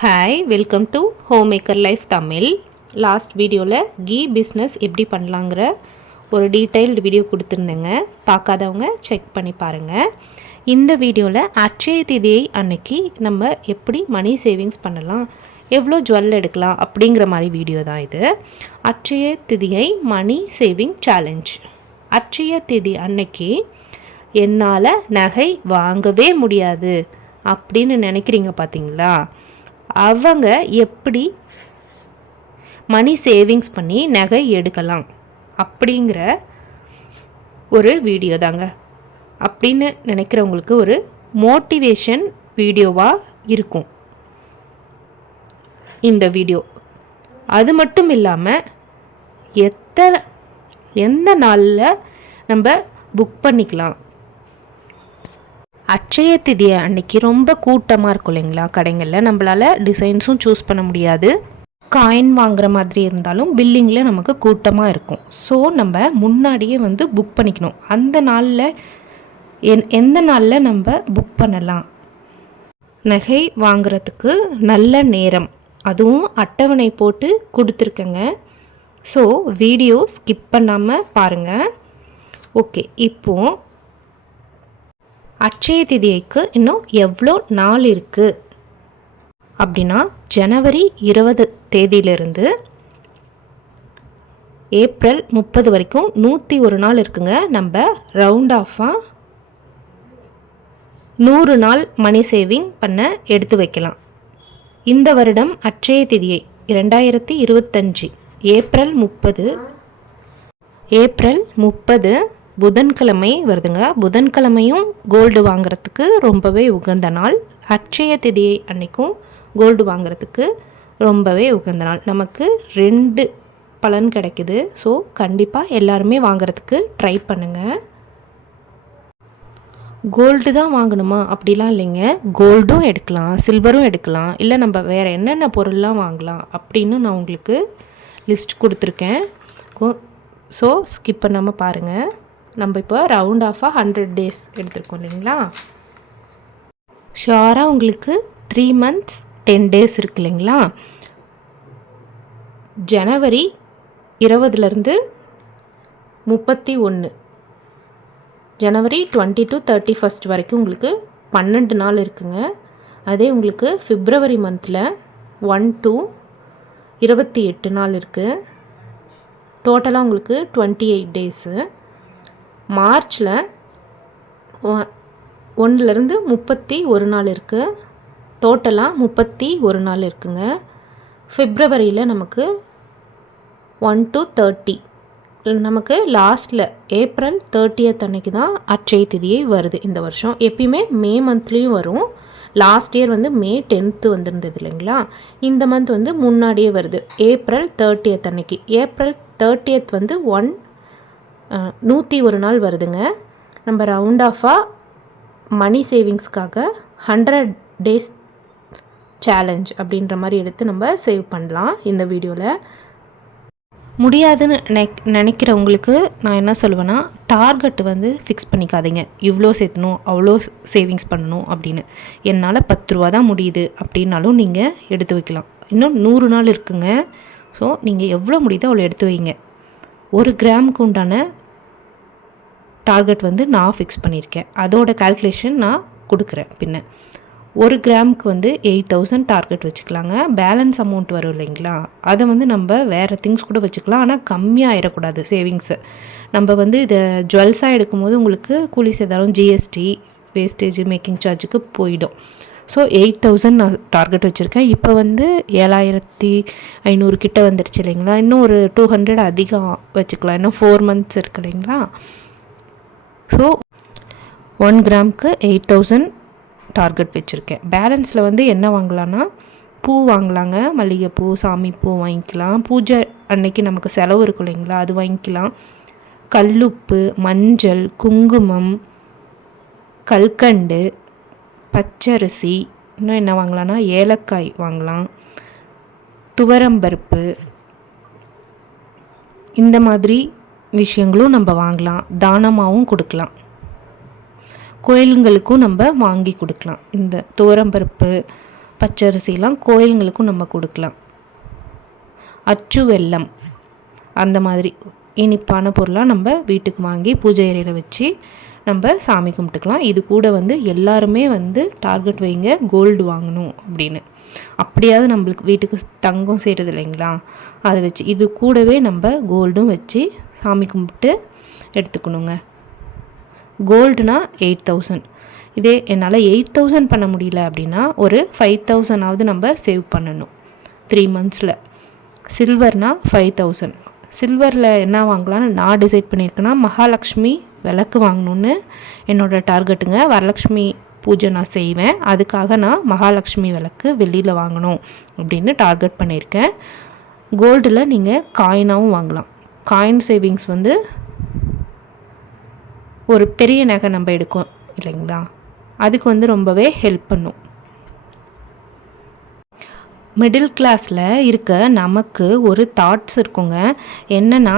Hi, welcome to home maker life Tamil. Last வீடியோவில் key business எப்படி பண்ணலாங்கிற ஒரு டீட்டெயில்டு வீடியோ கொடுத்துருந்தேங்க. பார்க்காதவங்க செக் பண்ணி பாருங்கள். இந்த வீடியோவில் அட்சய திதியை அன்னைக்கு நம்ம எப்படி மணி சேவிங்ஸ் பண்ணலாம், எவ்வளோ ஜுவல் எடுக்கலாம் அப்படிங்கிற மாதிரி வீடியோ தான் இது. அட்சய திதியை மணி சேவிங் சேலஞ்ச். அட்சய திதி அன்னைக்கு என்னால் நகை வாங்கவே முடியாது அப்படின்னு நினைக்கிறீங்க பார்த்தீங்களா, அவங்க எப்படி மணி சேவிங்ஸ் பண்ணி நகை எடுக்கலாம் அப்படிங்கிற ஒரு வீடியோ தாங்க. அப்படின்னு நினைக்கிறவங்களுக்கு ஒரு மோட்டிவேஷன் வீடியோவாக இருக்கும் இந்த வீடியோ. அது மட்டும் இல்லாமல் எந்த நாளில் நம்ம புக் பண்ணிக்கலாம். அட்சய திதி அன்னைக்கு ரொம்ப கூட்டமாக இருக்கும் இல்லைங்களா கடைகளில். நம்மளால் டிசைன்ஸும் சூஸ் பண்ண முடியாது. காயின் வாங்குற மாதிரி இருந்தாலும் பில்லிங்கில் நமக்கு கூட்டமாக இருக்கும். ஸோ நம்ம முன்னாடியே புக் பண்ணிக்கணும். அந்த நாளில் எந்த நாளில் நம்ம புக் பண்ணலாம் நகை வாங்குறதுக்கு நல்ல நேரம், அதுவும் அட்டவணை போட்டு கொடுத்துருக்கேங்க. ஸோ வீடியோ ஸ்கிப் பண்ணாமல் பாருங்கள். ஓகே, இப்போது அட்சய திதிக்கு இன்னும் எவ்வளோ நாள் இருக்குது அப்படின்னா, ஜனவரி 20 தேதியிலிருந்து ஏப்ரல் 30 வரைக்கும் 101 நாள் இருக்குங்க. நம்ம ரவுண்ட் ஆஃபாக 100 நாள் மணி சேவிங் பண்ண எடுத்து வைக்கலாம். இந்த வருடம் அட்சய திதியை 2025 ஏப்ரல் 30 புதன்கிழமை வருதுங்க. புதன்கிழமையும் கோல்டு வாங்குறதுக்கு ரொம்பவே உகந்த நாள். அட்சய திதியை அன்னைக்கும் கோல்டு வாங்குறதுக்கு ரொம்பவே உகந்த நாள். நமக்கு 2 பலன் கிடைக்குது. ஸோ கண்டிப்பாக எல்லாருமே வாங்குறதுக்கு ட்ரை பண்ணுங்கள். கோல்டு தான் வாங்கணுமா அப்படிலாம் இல்லைங்க. கோல்டும் எடுக்கலாம், சில்வரும் எடுக்கலாம், இல்லை நம்ம வேறு என்னென்ன பொருள்லாம் வாங்கலாம் அப்படின்னு நான் உங்களுக்கு லிஸ்ட் கொடுத்துருக்கேன். ஸோ ஸ்கிப் பண்ணாமல் பாருங்கள். நம்ம இப்போ ரவுண்ட் ஆஃபாக 100 டேஸ் எடுத்துருக்கோம் இல்லைங்களா. ஷுவராக உங்களுக்கு 3 months 10 days இருக்கு இல்லைங்களா. ஜனவரி 20 31 ஜனவரி 20 to 31 வரைக்கும் உங்களுக்கு 12 நாள் இருக்குங்க. அதே உங்களுக்கு பிப்ரவரி மந்தில் 1 to 28 நாள் இருக்குது. டோட்டலாக உங்களுக்கு 28 டேஸு. மார்ச்சில் 1 to 31 நாள் இருக்குது. டோட்டலாக 31 நாள் இருக்குங்க. பிப்ரவரியில் நமக்கு 1 to 30. நமக்கு லாஸ்ட்டில் ஏப்ரல் 30th அன்னைக்கு தான் அட்சய திதியை வருது இந்த வருஷம். எப்பயுமே மே மந்த்லேயும் வரும். லாஸ்ட் இயர் மே 10th வந்திருந்தது இல்லைங்களா. இந்த மந்த் முன்னாடியே வருது, ஏப்ரல் 30th அன்னைக்கு. ஏப்ரல் 30th 101 நாள் வருதுங்க. நம்ம ரவுண்ட் ஆஃபாக மணி சேவிங்ஸ்க்காக 100 days சேலஞ்ச் அப்படின்ற மாதிரி எடுத்து நம்ம சேவ் பண்ணலாம். இந்த வீடியோவில் முடியாதுன்னு நினைக்கிறவங்களுக்கு நான் என்ன சொல்லுவேன்னா, டார்கெட் ஃபிக்ஸ் பண்ணிக்காதீங்க. இவ்வளோ சேர்த்தணும், அவ்வளோ சேவிங்ஸ் பண்ணணும் அப்படின்னு. என்னால் 10 ரூபா தான் முடியுது அப்படின்னாலும் நீங்கள் எடுத்து வைக்கலாம். இன்னும் 100 நாள் இருக்குங்க. ஸோ நீங்கள் எவ்வளோ முடியுதோ அவ்வளோ எடுத்து வைங்க. 1 கிராமுக்கு உண்டான டார்கெட் நான் ஃபிக்ஸ் பண்ணியிருக்கேன். அதோட கால்குலேஷன் நான் கொடுக்குறேன் பின்ன. 1 கிராமுக்கு 8000 டார்கெட் வச்சுக்கலாங்க. பேலன்ஸ் அமௌண்ட் வரும் இல்லைங்களா, அதை நம்ம வேறு திங்ஸ் கூட வச்சுக்கலாம். ஆனால் கம்மியாக ஆயிடக்கூடாது சேவிங்ஸு. நம்ம இதை ஜுவல்ஸாக எடுக்கும்போது உங்களுக்கு கூலி சேதாரம், ஜிஎஸ்டி, வேஸ்டேஜ், மேக்கிங் சார்ஜுக்கு போயிடும். ஸோ 8000 நான் டார்கெட் வச்சுருக்கேன். இப்போ 7500 கிட்ட வந்துடுச்சு இல்லைங்களா. இன்னும் ஒரு 200 அதிகம் வச்சுக்கலாம். இன்னும் 4 months இருக்கு இல்லைங்களா. ஸோ 1 கிராமுக்கு 8000 டார்கெட் வச்சுருக்கேன். பேலன்ஸில் என்ன வாங்கலான்னா, பூ வாங்கலாங்க. மல்லிகைப்பூ, சாமி பூ வாங்கிக்கலாம். பூஜை அன்னைக்கு நமக்கு செலவு இருக்கும் இல்லைங்களா, அது வாங்கிக்கலாம். கல்லுப்பு, மஞ்சள், குங்குமம், கல்கண்டு, பச்சரிசி, இன்னும் என்ன வாங்கலாம்னா ஏலக்காய் வாங்கலாம், துவரம்பருப்பு, இந்த மாதிரி விஷயங்களும் நம்ம வாங்கலாம். தானமாகவும் கொடுக்கலாம். கோயிலுங்களுக்கும் நம்ம வாங்கி கொடுக்கலாம். இந்த துவரம்பருப்பு, பச்சரிசிலாம் கோயிலுங்களுக்கும் நம்ம கொடுக்கலாம். அச்சு வெல்லம் அந்த மாதிரி இனிப்பான பொருளாக நம்ம வீட்டுக்கு வாங்கி பூஜை அறையில் வச்சு நம்ம சாமி கும்பிட்டுக்கலாம். இது கூட வந்து எல்லாருமே வந்து டார்கெட் வைங்க கோல்டு வாங்கணும் அப்படின்னு. அப்படியாவது நம்மளுக்கு வீட்டுக்கு தங்கம் செய்கிறது இல்லைங்களா, அதை வச்சு இது கூடவே நம்ம கோல்டும் வச்சு சாமி கும்பிட்டு எடுத்துக்கணுங்க. கோல்டுனா 8000. இதே என்னால் 8000 பண்ண முடியல அப்படின்னா ஒரு 5000ஆவது நம்ம சேவ் பண்ணணும் 3 monthஸில். சில்வர்னா 5000. சில்வரில் என்ன வாங்கலான்னு நான் டிசைட் பண்ணியிருக்கேன்னா மகாலட்சுமி விளக்கு வாங்கணுன்னு என்னோடய டார்கெட்டுங்க. வரலட்சுமி பூஜை நான் செய்வேன், அதுக்காக நான் மகாலட்சுமி விளக்கு வெள்ளியில் வாங்கணும் அப்படின்னு டார்கெட் பண்ணியிருக்கேன். கோல்டில் நீங்கள் காயினாகவும் வாங்கலாம். காயின் சேவிங்ஸ் வந்து ஒரு பெரிய நகை நம்ம எடுக்கும் இல்லைங்களா, அதுக்கு வந்து ரொம்பவே ஹெல்ப் பண்ணும். மிடில் கிளாஸில் இருக்க நமக்கு ஒரு தாட்ஸ் இருக்குங்க. என்னென்னா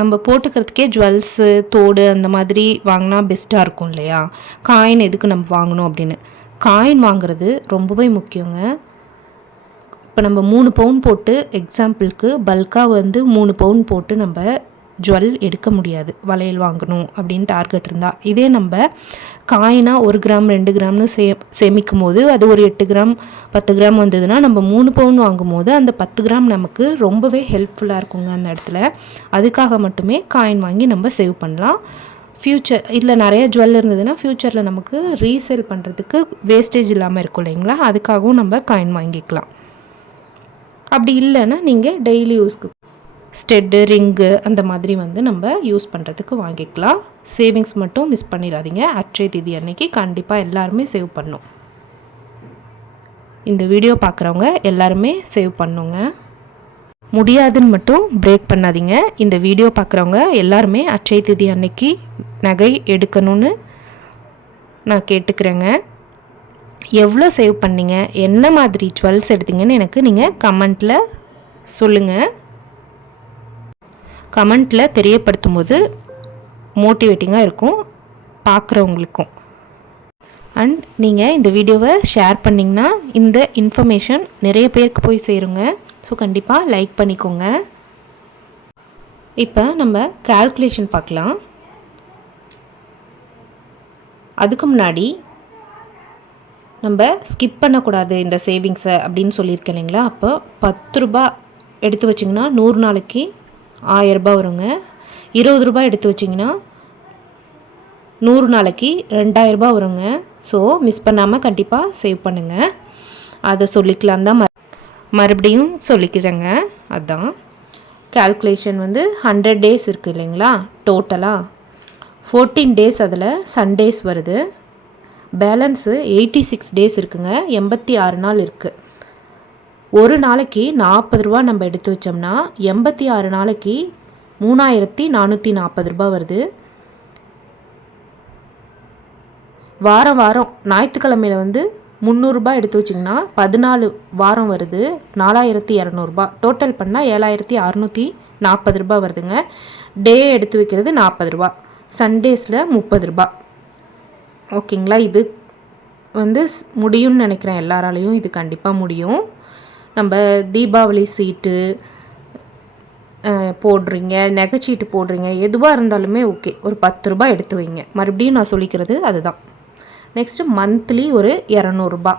நம்ம போட்டுக்கிறதுக்கே ஜுவல்ஸு தோடு அந்த மாதிரி வாங்கினா பெஸ்ட்டாக இருக்கும் இல்லையா, காயின் எதுக்கு நம்ம வாங்கணும் அப்படின்னு. காயின் வாங்குறது ரொம்பவே முக்கியங்க. இப்போ நம்ம 3 பவுன் போட்டு எக்ஸாம்பிளுக்கு பல்காக வந்து 3 பவுன் போட்டு நம்ம ஜுவல் எடுக்க முடியாது, வளையல் வாங்கணும் அப்படின்னு டார்கெட் இருந்தால். இதே நம்ம காயினாக 1 கிராம் 2 கிராம்னு சேமிக்கும் போது அது ஒரு 8 கிராம் 10 கிராம் வந்ததுன்னா நம்ம 3 பவுன் வாங்கும் போது அந்த 10 கிராம் நமக்கு ரொம்பவே ஹெல்ப்ஃபுல்லாக இருக்குங்க அந்த இடத்துல. அதுக்காக மட்டுமே காயின் வாங்கி நம்ம சேவ் பண்ணலாம். ஃப்யூச்சர் இல்லை நிறைய ஜுவல் இருந்ததுன்னா ஃப்யூச்சரில் நமக்கு ரீசேல் பண்ணுறதுக்கு வேஸ்டேஜ் இல்லாமல் இருக்கும் இல்லைங்களா, அதுக்காகவும் நம்ம காயின் வாங்கிக்கலாம். அப்படி இல்லைன்னா நீங்கள் டெய்லி யூஸ்க்கு ஸ்டெட்டு ரிங்கு அந்த மாதிரி வந்து நம்ம யூஸ் பண்ணுறதுக்கு வாங்கிக்கலாம். சேவிங்ஸ் மட்டும் மிஸ் பண்ணிடாதீங்க. அட்சய திதி அன்னைக்கு கண்டிப்பாக எல்லாருமே சேவ் பண்ணும். இந்த வீடியோ பார்க்குறவங்க எல்லாருமே சேவ் பண்ணுங்க. முடியாதுன்னு மட்டும் பிரேக் பண்ணாதீங்க. இந்த வீடியோ பார்க்குறவங்க எல்லாருமே அட்சய திதி அன்னைக்கு நகை எடுக்கணும்னு நான் கேட்டுக்கிறேங்க. எவ்வளோ சேவ் பண்ணிங்க, என்ன மாதிரி ஜுவல்ஸ் எடுத்தீங்கன்னு எனக்கு நீங்கள் கமெண்ட்டில் சொல்லுங்கள். கமெண்ட்டில் தெரியப்படுத்தும் போது மோட்டிவேட்டிங்காக இருக்கும் பார்க்குறவங்களுக்கும். அண்ட் நீங்கள் இந்த வீடியோவை ஷேர் பண்ணிங்கன்னா இந்த இன்ஃபர்மேஷன் நிறைய பேருக்கு போய் சேருங்க. ஸோ கண்டிப்பாக லைக் பண்ணிக்கோங்க. இப்போ நம்ம கால்குலேஷன் பார்க்கலாம். அதுக்கு முன்னாடி நம்ம ஸ்கிப் பண்ணக்கூடாது இந்த சேவிங்ஸை அப்படின்னு சொல்லியிருக்கேன் இல்லைங்களா. அப்போ 10 ரூபா எடுத்து வச்சிங்கன்னா 100 நாளைக்கு 1000 ரூபாய் வருங்க. 20 ரூபாய் எடுத்து வச்சிங்கன்னா 100 நாளைக்கு 2000 ரூபாய் வருங்க. ஸோ மிஸ் பண்ணாமல் கண்டிப்பாக சேவ் பண்ணுங்கள். அதை சொல்லிக்கலாம் தான் மறுபடியும் சொல்லிக்கிறேங்க. அதுதான் கால்குலேஷன் வந்து 100 டேஸ் இருக்குது இல்லைங்களா, டோட்டலாக 14 டேஸ் அதில் சண்டேஸ் வருது. பேலன்ஸு 86 டேஸ் இருக்குங்க, 86 நாள் இருக்குது. ஒரு நாளைக்கு 40 ரூபா நம்ம எடுத்து வச்சோம்னா 86 நாளைக்கு 3440 ரூபா வருது. வாரம் வாரம் ஞாயிற்றுக்கிழமையில் வந்து 300 ரூபாய் எடுத்து வச்சிங்கன்னா 14 வாரம் வருது, 4200 ரூபா. டோட்டல் பண்ணால் 7640 ரூபா வருதுங்க. டே எடுத்து வைக்கிறது 40 ரூபா, சண்டேஸில் 30 ரூபா. ஓகேங்களா, இது வந்து முடியும்னு நினைக்கிறேன். எல்லாராலையும் இது கண்டிப்பாக முடியும். நம்ம தீபாவளி சீட்டு போடுறீங்க, நகைச்சீட்டு போடுறீங்க, எதுவாக இருந்தாலுமே ஓகே, ஒரு 10 ரூபாய் எடுத்து வைங்க. மறுபடியும் நான் சொல்லிக்கிறது அதுதான். நெக்ஸ்ட்டு மந்த்லி ஒரு 200 ரூபா,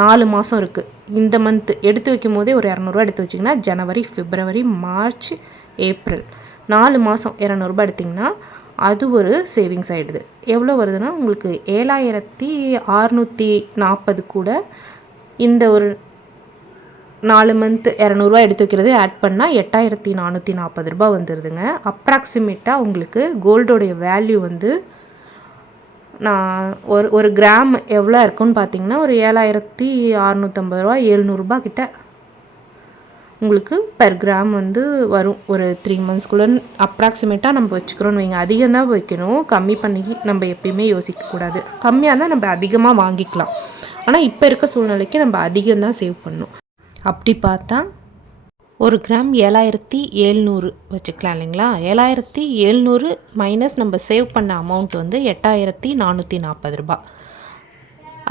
4 மாதம் இருக்குது. இந்த மந்த்து எடுத்து வைக்கும் போதே ஒரு 200 ரூபா எடுத்து வச்சிங்கன்னா ஜனவரி, பிப்ரவரி, மார்ச், ஏப்ரல் 4 மாதம் 200 ரூபா எடுத்திங்கன்னா அது ஒரு சேவிங்ஸ் ஆகிடுது. எவ்வளோ வருதுன்னா உங்களுக்கு 7640 கூட இந்த ஒரு 4 மந்த்து 200 ரூபா எடுத்து வைக்கிறது ஆட் பண்ணால் 8440 ரூபா வந்துடுதுங்க. அப்ராக்சிமேட்டாக உங்களுக்கு கோல்டோடைய வேல்யூ வந்து நான் ஒரு கிராம் எவ்வளோ இருக்குன்னு பார்த்தீங்கன்னா ஒரு 7650 ரூபா 700 ரூபா கிட்ட உங்களுக்கு பெர் கிராம் வந்து வரும். ஒரு 3 மந்த்ஸ்குள்ளே அப்ராக்சிமேட்டாக நம்ம வச்சுக்கிறோன்னு வைங்க. அதிகம் தான் வைக்கணும், கம்மி பண்ணி நம்ம எப்பயுமே யோசிக்கக்கூடாது. கம்மியாக இருந்தால் நம்ம அதிகமாக வாங்கிக்கலாம். ஆனால் இப்போ இருக்க சூழ்நிலைக்கு நம்ம அதிகம் தான் சேவ் பண்ணணும். அப்படி பார்த்தா ஒரு கிராம் 7700 வச்சுக்கலாம் இல்லைங்களா. 7700 மைனஸ் நம்ம சேவ் பண்ண அமௌண்ட் வந்து 8440 ரூபா.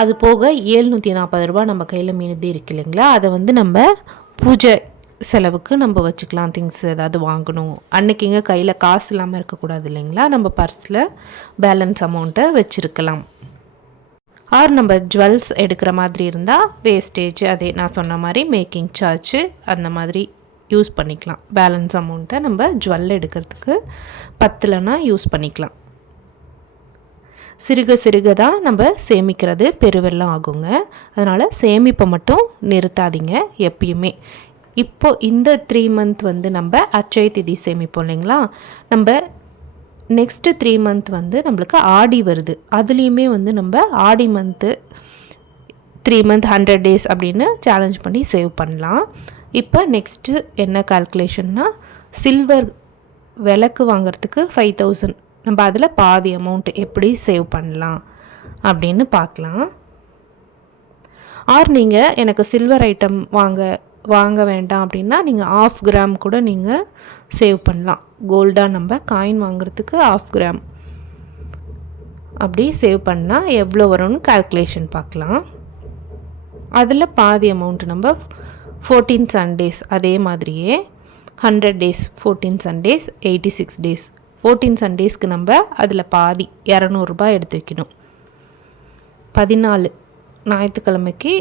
அது போக 740 ரூபா நம்ம கையில் மீதி இருக்கு இல்லைங்களா, அதை வந்து நம்ம பூஜை செலவுக்கு நம்ம வச்சுக்கலாம். திங்ஸ் ஏதாவது வாங்கணும் அன்றைக்கி இங்கே கையில் காசு இல்லாமல் இருக்கக்கூடாது இல்லைங்களா, நம்ம பர்ஸில் பேலன்ஸ் அமௌண்ட்டை வச்சுருக்கலாம். ஆர் நம்ம ஜுவல்ஸ் எடுக்கிற மாதிரி இருந்தால் வேஸ்டேஜ் அதே நான் சொன்ன மாதிரி மேக்கிங் சார்ஜு அந்த மாதிரி யூஸ் பண்ணிக்கலாம். பேலன்ஸ் அமௌண்ட்டை நம்ம ஜுவல் எடுக்கிறதுக்கு பத்தலைன்னா யூஸ் பண்ணிக்கலாம். சிறுக சிறுக தான் நம்ம சேமிக்கிறது பெருவெல்லாம் ஆகுங்க. அதனால் சேமிப்பை மட்டும் நிறுத்தாதீங்க எப்பயுமே. இப்போது இந்த 3 மந்த் வந்து நம்ம அட்சய திதி சேமிப்போம் இல்லைங்களா, நம்ம நெக்ஸ்ட்டு 3 மந்த் வந்து நம்மளுக்கு ஆடி வருது. அதுலேயுமே வந்து நம்ம ஆடி மந்த்து 3 மந்த் 100 டேஸ் அப்படின்னு சேலஞ்ச் பண்ணி சேவ் பண்ணலாம். இப்போ நெக்ஸ்ட்டு என்ன கால்குலேஷன்னா, சில்வர் விளக்கு வாங்கிறதுக்கு 5000 நம்ம அதில் பாதி அமௌண்ட் எப்படி சேவ் பண்ணலாம் அப்படின்னு பார்க்கலாம். ஆர் நீங்கள் எனக்கு சில்வர் ஐட்டம் வாங்க வேண்டாம் அப்படின்னா நீங்கள் 1/2 கிராம் கூட நீங்கள் சேவ் பண்ணலாம். கோல்டாக நம்ம காயின் வாங்குறதுக்கு 1/2 கிராம் அப்படி சேவ் பண்ணால் எவ்வளோ வரும்னு கால்குலேஷன் பார்க்கலாம். அதில் பாதி அமௌண்ட் நம்ம 14 சண்டேஸ் அதே மாதிரியே 100 டேஸ் 14 சண்டேஸ் 86 டேஸ் 14 சண்டேஸ்க்கு நம்ம அதில் பாதி 200 ரூபாய் எடுத்து வைக்கணும். 14 ஞாயிற்றுக்கிழமைக்கு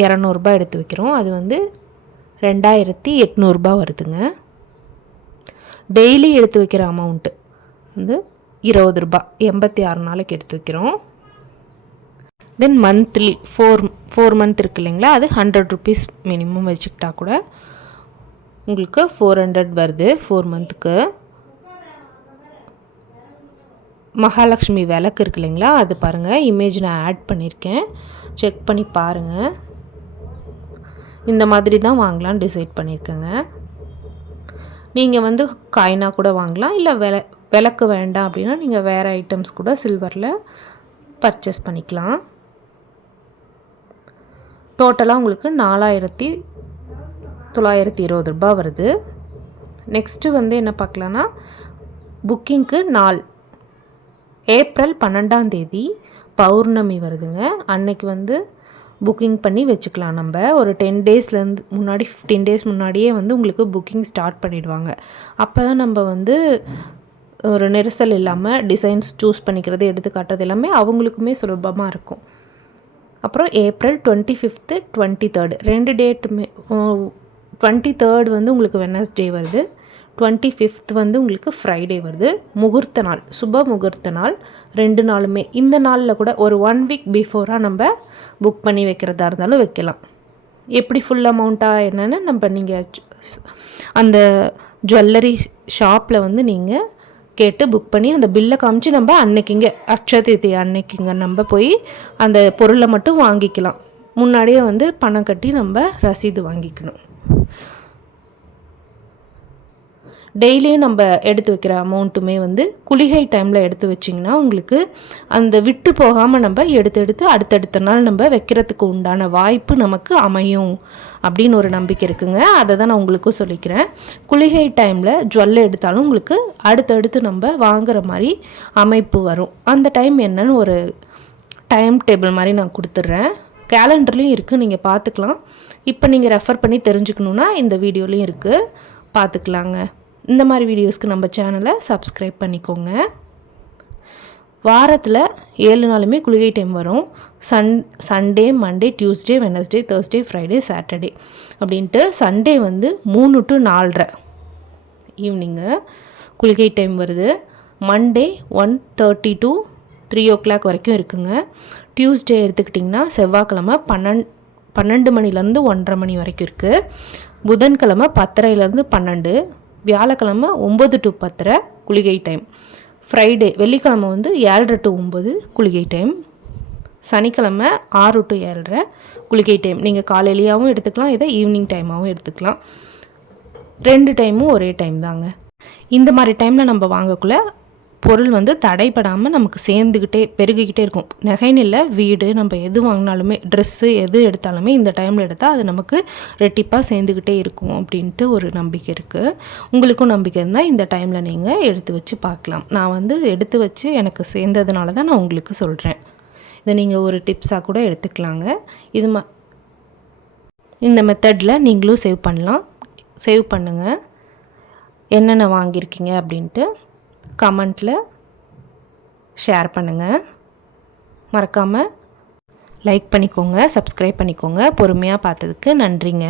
200 ரூபாய் எடுத்து வைக்கிறோம். அது வந்து 2800 ரூபாய் வருதுங்க. டெய்லி எடுத்து வைக்கிற அமௌண்ட்டு வந்து 20 ரூபாய் 86 நாளைக்கு எடுத்து வைக்கிறோம். தென் மந்த்லி 4 மந்த் இருக்கு இல்லைங்களா, அது 100 ருபீஸ் மினிமம் வச்சுக்கிட்டா கூட உங்களுக்கு 400 வருது 4 மந்த்துக்கு. மகாலட்சுமி விளக்கு இருக்கு இல்லைங்களா, அது பாருங்கள் இமேஜ் நான் ஆட் பண்ணியிருக்கேன், செக் பண்ணி பாருங்கள். இந்த மாதிரி தான் வாங்கலான்னு டிசைட் பண்ணியிருக்கேங்க. நீங்கள் வந்து காயினாக கூட வாங்கலாம், இல்லை விளக்கு வேண்டாம் அப்படின்னா நீங்கள் வேறு ஐட்டம்ஸ் கூட சில்வரில் பர்ச்சேஸ் பண்ணிக்கலாம். டோட்டலாக உங்களுக்கு 4920 ரூபாய் வருது. நெக்ஸ்ட்டு வந்து என்ன பார்க்கலான்னா, புக்கிங்க்கு நாள் ஏப்ரல் 12ஆம் தேதி பௌர்ணமி வருதுங்க. அன்னைக்கு வந்து புக்கிங் பண்ணி வச்சுக்கலாம். நம்ம ஒரு 10 டேஸ்லேருந்து முன்னாடி 15 டேஸ் முன்னாடியே வந்து உங்களுக்கு புக்கிங் ஸ்டார்ட் பண்ணிவிடுவாங்க. அப்போ தான் நம்ம வந்து ஒரு நெரிசல் இல்லாமல் டிசைன்ஸ் சூஸ் பண்ணிக்கிறது எடுத்து காட்டுறது எல்லாமே அவங்களுக்குமே சுலபமாக இருக்கும். அப்புறம் ஏப்ரல் 25 23 2 டேட்டுமே 23 வந்து உங்களுக்கு வெட்னஸ்டே வருது, 25 வந்து உங்களுக்கு ஃப்ரைடே வருது. முகூர்த்த நாள் சுப முகூர்த்த நாள் 2 நாளுமே. இந்த நாளில் கூட ஒரு 1 வீக் பிஃபோராக நம்ம புக் பண்ணி வைக்கிறதா இருந்தாலும் வைக்கலாம். எப்படி ஃபுல் அமௌண்ட்டாக என்னென்னு நம்ம நீங்கள் அந்த ஜுவல்லரி ஷாப்பில் வந்து நீங்கள் கேட்டு புக் பண்ணி அந்த பில்லை காமிச்சு நம்ம அன்னைக்கிங்க அட்சய திதி அன்னைக்கிங்க நம்ம போய் அந்த பொருளை மட்டும் வாங்கிக்கலாம். முன்னாடியே வந்து பணம் கட்டி நம்ம ரசீது வாங்கிக்கணும். டெய்லியும் நம்ம எடுத்து வைக்கிற அமௌண்ட்டுமே வந்து குளிகை டைமில் எடுத்து வச்சிங்கன்னா உங்களுக்கு அந்த விட்டு போகாமல் நம்ம எடுத்து அடுத்தடுத்த நாள் நம்ம வைக்கிறதுக்கு உண்டான வாய்ப்பு நமக்கு அமையும் அப்படின்னு ஒரு நம்பிக்கை இருக்குங்க. அதை தான் நான் உங்களுக்கும் சொல்லிக்கிறேன். குளிகை டைமில் ஜுவல்லை எடுத்தாலும் உங்களுக்கு அடுத்தடுத்து நம்ம வாங்குகிற மாதிரி அமைப்பு வரும். அந்த டைம் என்னன்னு ஒரு டைம் டேபிள் மாதிரி நான் கொடுத்துட்றேன். கேலண்டர்லேயும் இருக்குது, நீங்கள் பார்த்துக்கலாம். இப்போ நீங்கள் ரெஃபர் பண்ணி தெரிஞ்சுக்கணுன்னா இந்த வீடியோலையும் இருக்குது, பார்த்துக்கலாங்க. இந்த மாதிரி வீடியோஸ்க்கு நம்ம சேனலை சப்ஸ்கிரைப் பண்ணிக்கோங்க. வாரத்தில் 7 நாளுமே குளிகை டைம் வரும். Sunday Monday Tuesday Wednesday Thursday Friday Saturday அப்படின்ட்டு. சண்டே வந்து 3 to 4:30 ஈவினிங்கு குளிகை டைம் வருது. மண்டே 1:30 to 3 o'clock வரைக்கும் இருக்குங்க. டியூஸ்டே எடுத்துக்கிட்டிங்கன்னா செவ்வாய்க்கிழமை 12 மணிலேருந்து 1:30 மணி வரைக்கும் இருக்குது. புதன்கிழமை 10:30லேருந்து 12, வியாழக்கிழமை 9 to 10 குளிகை டைம். ஃப்ரைடே வெள்ளிக்கிழமை வந்து 7:30 to 9 குளிகை டைம். சனிக்கிழமை 6 to 7:30 குளிகை டைம். நீங்கள் காலையிலேயாகவும் எடுத்துக்கலாம், இதை ஈவினிங் டைமாகவும் எடுத்துக்கலாம். 2 டைமும் ஒரே டைம் தாங்க. இந்த மாதிரி டைமில் நம்ம வாங்கக்குள்ள பொருள் வந்து தடைப்படாமல் நமக்கு சேர்ந்துக்கிட்டே பெருகிக்கிட்டே இருக்கும். நகைன்னு இல்லை, வீடு நம்ம எது வாங்கினாலுமே ட்ரெஸ்ஸு எது எடுத்தாலுமே இந்த டைமில் எடுத்தால் அது நமக்கு ரெட்டிப்பாக சேர்ந்துக்கிட்டே இருக்கும் அப்படின்ட்டு ஒரு நம்பிக்கை இருக்குது. உங்களுக்கும் நம்பிக்கை இருந்தால் இந்த டைமில் நீங்கள் எடுத்து வச்சு பார்க்கலாம். நான் வந்து எடுத்து வச்சு எனக்கு சேர்ந்ததுனால தான் நான் உங்களுக்கு சொல்கிறேன். இதை நீங்கள் ஒரு டிப்ஸாக கூட எடுத்துக்கலாங்க. இது இந்த மெத்தடில் நீங்களும் சேவ் பண்ணுங்கள். என்னென்ன வாங்கியிருக்கீங்க அப்படின்ட்டு கமெண்ட்டில் ஷேர் பண்ணுங்கள். மறக்காமல் லைக் பண்ணிக்கோங்க, சப்ஸ்கிரைப் பண்ணிக்கோங்க. பொறுமையாக பார்த்ததுக்கு நன்றிங்க.